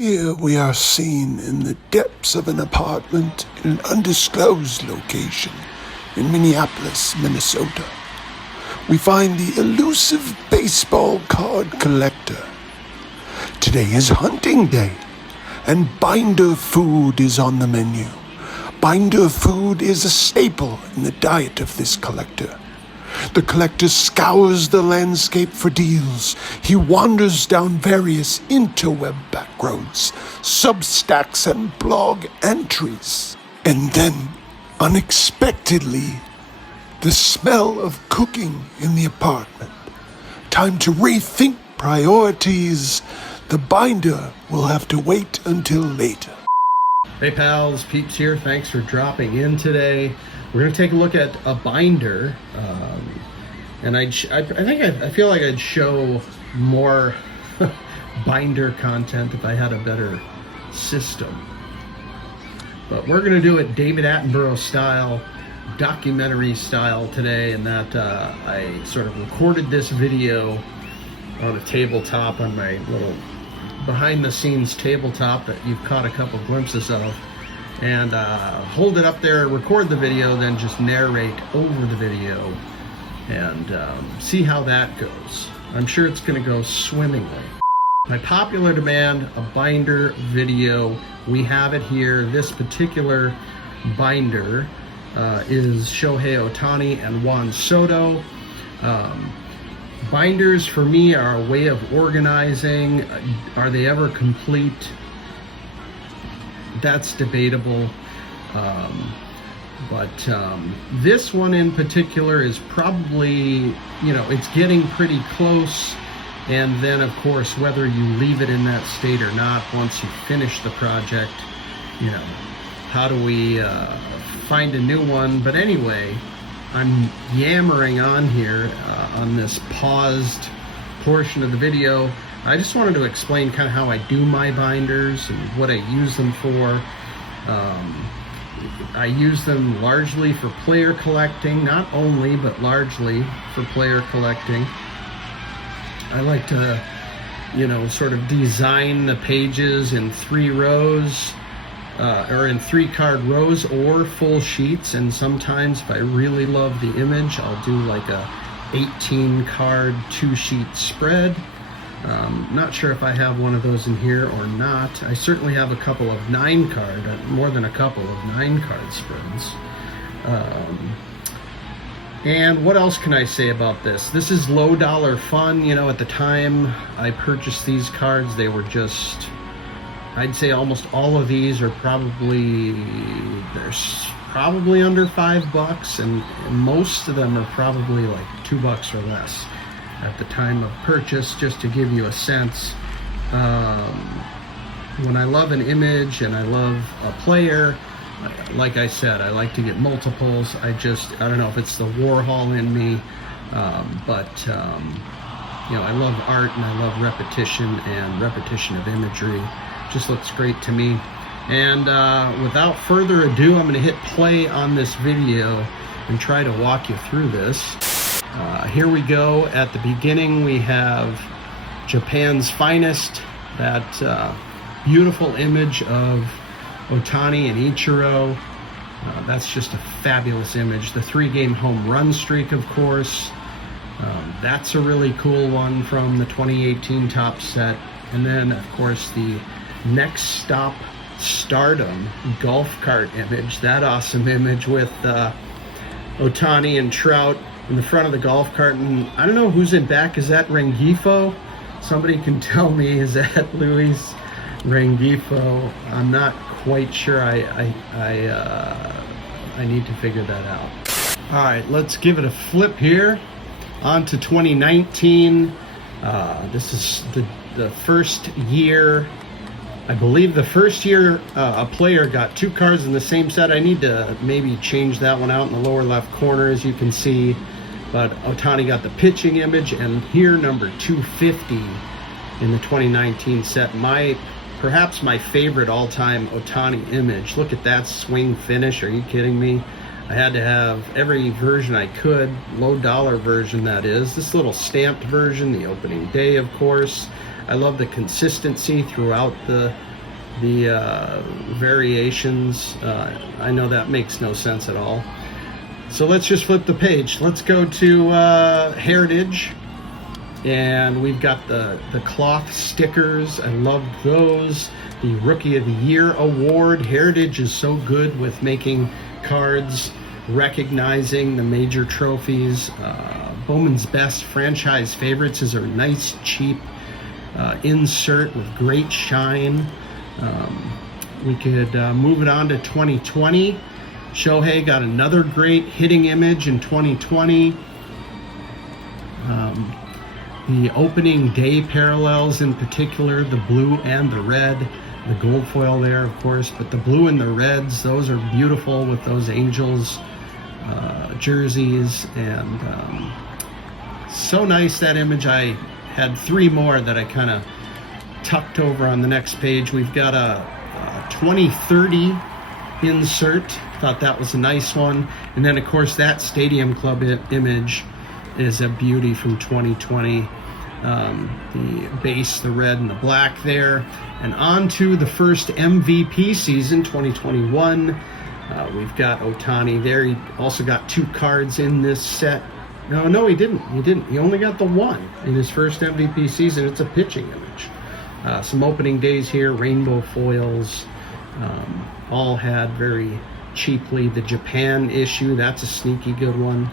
Here we are seen in the depths of an apartment in an undisclosed location in Minneapolis, Minnesota. We find the elusive baseball card collector. Today is hunting day, and binder food is on the menu. Binder food is a staple in the diet of this collector. The collector scours the landscape for deals. He wanders down various interweb backroads, substacks, and blog entries. And then, unexpectedly, the smell of cooking in the apartment. Time to rethink priorities. The binder will have to wait until later. Hey pals, Pete's here. Thanks for dropping in today. We're going to take a look at a binder, and I feel like I'd show more binder content if I had a better system. But we're going to do it David Attenborough style, documentary style today, and that I sort of recorded this video on a tabletop, on my little behind the scenes tabletop that you've caught a couple glimpses of, and hold it up there, record the video, then just narrate over the video and see how that goes. I'm sure it's going to go swimmingly. By popular demand, a binder video. We have it here. This particular binder is Shohei Ohtani and Juan Soto. Binders for me are a way of organizing. Are they ever complete? That's debatable. But this one in particular is probably, it's getting pretty close. And then, of course, whether you leave it in that state or not, once you finish the project, how do we find a new one? But anyway, I'm yammering on here on this paused portion of the video. I just wanted to explain kind of how I do my binders and what I use them for. I use them largely for player collecting, not only, but largely for player collecting. I like to, sort of design the pages in 3 rows, or in 3 card rows or full sheets. And sometimes if I really love the image, I'll do like a 18 card 2-sheet spread. Not sure if I have one of those in here or not. I certainly have a couple of 9-card, more than a couple of 9-card spreads. And what else can I say about this? This is low dollar fun. At the time I purchased these cards, they were just, I'd say almost all of these are probably under $5, and most of them are probably like $2 or less at the time of purchase, just to give you a sense. When I love an image and I love a player, like I said, I like to get multiples. I don't know if it's the Warhol in me, but I love art and I love repetition, and repetition of imagery just looks great to me. And without further ado, I'm going to hit play on this video and try to walk you through this. Here we go. At the beginning, we have Japan's finest, that beautiful image of Ohtani and Ichiro. That's just a fabulous image. The 3-game home run streak, of course. That's a really cool one from the 2018 top set. And then, of course, the Next Stop Stardom golf cart image. That awesome image with Ohtani and Trout in the front of the golf cart. And I don't know who's in back. Is that Rengifo? Somebody can tell me. Is that Luis Rengifo? I'm not quite sure. I need to figure that out. All right, let's give it a flip here. On to 2019. This is the first year. I believe the first year a player got 2 cards in the same set. I need to maybe change that one out in the lower left corner, as you can see. But Ohtani got the pitching image, and here number 250 in the 2019 set. Perhaps my favorite all-time Ohtani image. Look at that swing finish. Are you kidding me? I had to have every version I could, low dollar version that is. This little stamped version, the opening day, of course. I love the consistency throughout the the variations. I know that makes no sense at all. So let's just flip the page. Let's go to Heritage. And we've got the cloth stickers. I love those. The Rookie of the Year award. Heritage is so good with making cards recognizing the major trophies. Bowman's Best franchise favorites is a nice, cheap insert with great shine. We could move it on to 2020. Shohei got another great hitting image in 2020. The opening day parallels in particular, the blue and the red, the gold foil there, of course, but the blue and the reds, those are beautiful with those Angels jerseys, and so nice, that image. I had 3 more that I kind of tucked over on the next page. We've got a 2030 insert. Thought that was a nice one. And then, of course, that Stadium Club image is a beauty from 2020. The base, the red and the black there. And on to the first MVP season, 2021. We've got Ohtani there. He also got 2 cards in this set. No, he didn't. He only got the 1 in his first MVP season. It's a pitching image. Some opening days here, rainbow foils. All had very cheaply. The Japan issue, that's a sneaky good one.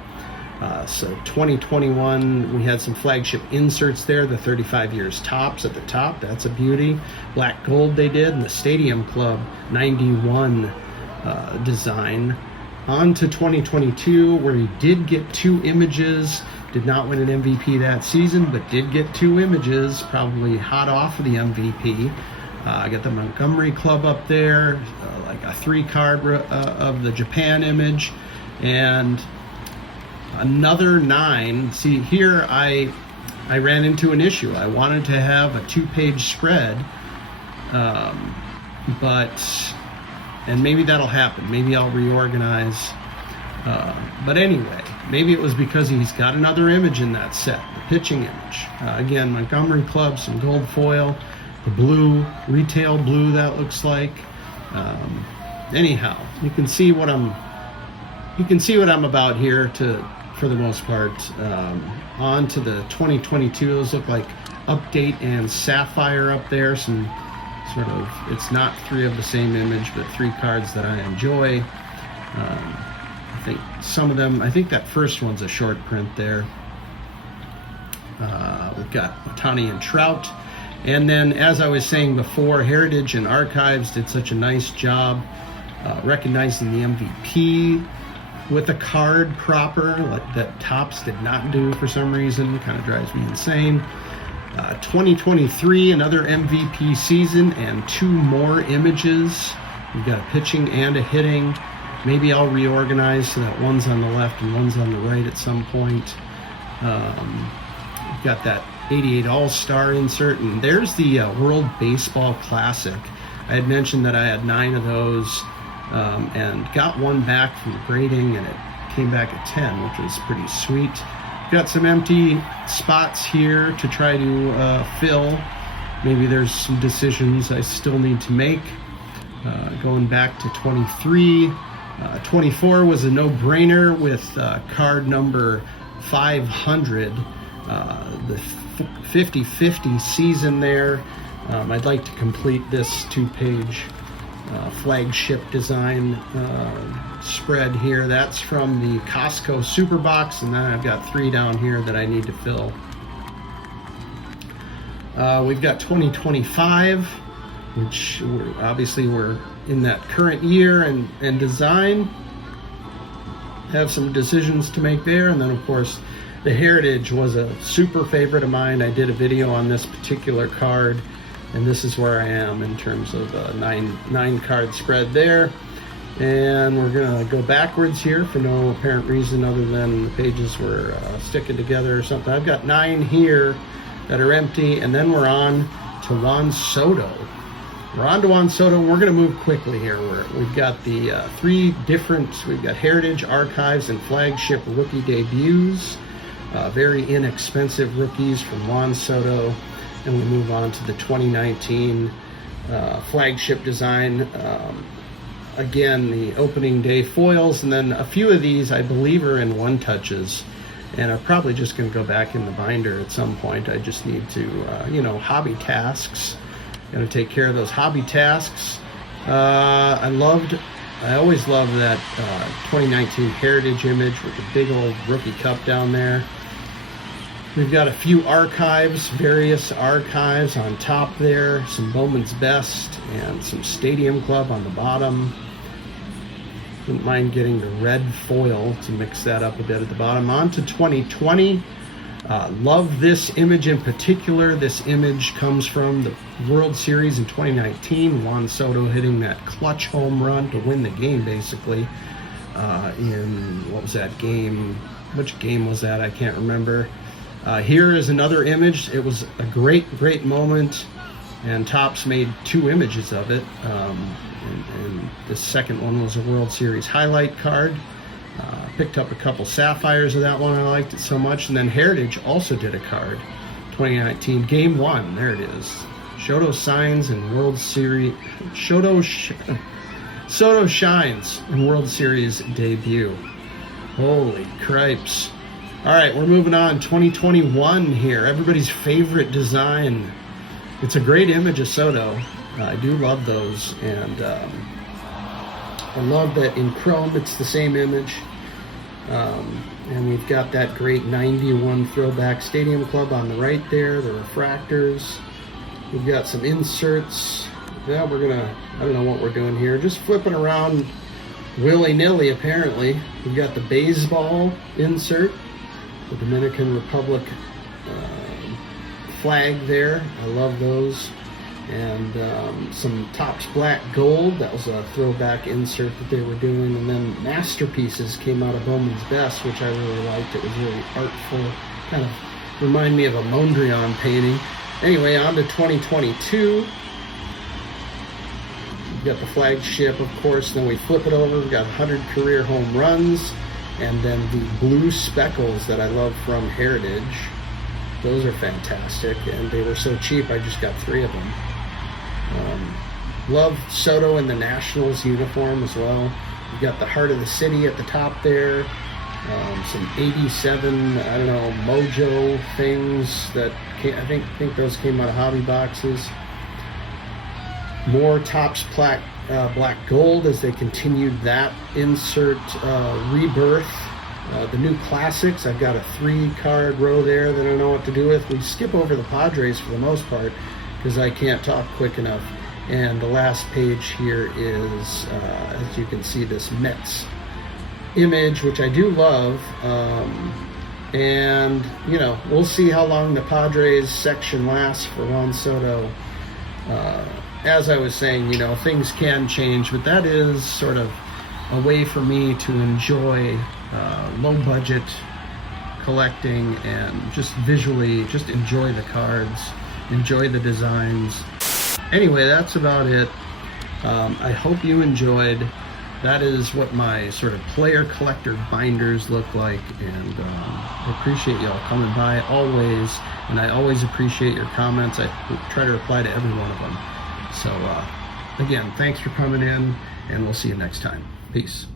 So 2021, we had some flagship inserts there. The 35 years tops at the top, that's a beauty. Black gold they did, and the Stadium Club 91 design. On to 2022, where he did get 2 images. Did not win an MVP that season, but did get 2 images, probably hot off of the MVP. I got the Montgomery Club up there, like a 3 card of the Japan image, and another 9. See, here I ran into an issue. I wanted to have a 2-page spread, and maybe that'll happen. Maybe I'll reorganize. But anyway, maybe it was because he's got another image in that set, the pitching image. Again, Montgomery Club, some gold foil, the blue, retail blue that looks like. Anyhow, you can see what I'm about here for the most part. On to the 2022, those look like Update and Sapphire up there. Some sort of, it's not 3 of the same image, but 3 cards that I enjoy. I think some of them, I think that first one's a short print there. We've got Ohtani and Trout. And then, as I was saying before, Heritage and Archives did such a nice job recognizing the MVP with a card proper, like that Topps did not do for some reason. Kind of drives me insane. 2023, another MVP season and 2 more images. We've got a pitching and a hitting. Maybe I'll reorganize so that one's on the left and one's on the right at some point. We've got that 88 All-Star insert, and there's the World Baseball Classic. I had mentioned that I had 9 of those, and got 1 back from grading, and it came back at 10, which was pretty sweet. Got some empty spots here to try to fill. Maybe there's some decisions I still need to make. Going back to 23. 24 was a no-brainer with card number 500, the 50-50 season there. I'd like to complete this 2-page flagship design spread here. That's from the Costco Super Box, and then I've got 3 down here that I need to fill. We've got 2025, which obviously we're in that current year and design. Have some decisions to make there, and then of course the Heritage was a super favorite of mine. I did a video on this particular card, and this is where I am in terms of a 9 card spread there. And we're gonna go backwards here for no apparent reason other than the pages were sticking together or something. I've got 9 here that are empty, and then we're on to Juan Soto. We're on to Juan Soto. We're going to move quickly here. We've got the 3 different, we've got Heritage, Archives, and Flagship rookie debuts. Very inexpensive rookies from Juan Soto. And we move on to the 2019 flagship design. Again, the opening day foils, and then a few of these I believe are in one touches, and I'm probably just going to go back in the binder at some point. I just need to, hobby tasks. Going to take care of those hobby tasks. I always loved that 2019 Heritage image with the big old rookie cup down there. We've got a few archives, various archives on top there, some Bowman's Best and some Stadium Club on the bottom. Wouldn't mind getting the red foil to mix that up a bit at the bottom. On to 2020. Love this image in particular. This image comes from the World Series in 2019. Juan Soto hitting that clutch home run to win the game, basically. In, what was that game? Which game was that? I can't remember. Here is another image. It was a great moment, and Topps made 2 images of it. And the second one was a World Series highlight card. Picked up a couple sapphires of that one. I liked it so much. And then Heritage also did a card, 2019 Game 1. There it is. Sho-Soto signs in World Series. Sho-Soto shines in World Series debut. Holy cripes! All right, we're moving on. 2021 here. Everybody's favorite design. It's a great image of Soto. I do love those, and I love that in chrome it's the same image. And we've got that great 91 throwback Stadium Club on the right there, the refractors. We've got some inserts. Yeah, I don't know what we're doing here. Just flipping around willy-nilly, apparently. We've got the baseball insert, the Dominican Republic flag there. I love those. And some Topps Black Gold. That was a throwback insert that they were doing. And then Masterpieces came out of Bowman's Best, which I really liked. It was really artful. Kind of reminded me of a Mondrian painting. Anyway, on to 2022. We've got the flagship, of course. Then we flip it over. We've got 100 career home runs. And then the blue speckles that I love from Heritage. Those are fantastic. And they were so cheap, I just got 3 of them. Love Soto in the Nationals uniform as well. You've got the Heart of the City at the top there. Some 87, Mojo things that I think those came out of hobby boxes. More Topps Black Gold as they continued that insert rebirth. The new classics, I've got a 3-card row there that I don't know what to do with. We skip over the Padres for the most part because I can't talk quick enough. And the last page here is, as you can see, this Mets image, which I do love. And, we'll see how long the Padres section lasts for Juan Soto. As I was saying, things can change, but that is sort of a way for me to enjoy low budget collecting and just visually just enjoy the cards, enjoy the designs. Anyway, that's about it. I hope you enjoyed. That is what my sort of player collector binders look like, and I appreciate y'all coming by always, and I always appreciate your comments. I try to reply to every one of them. So again, thanks for coming in, and we'll see you next time. Peace.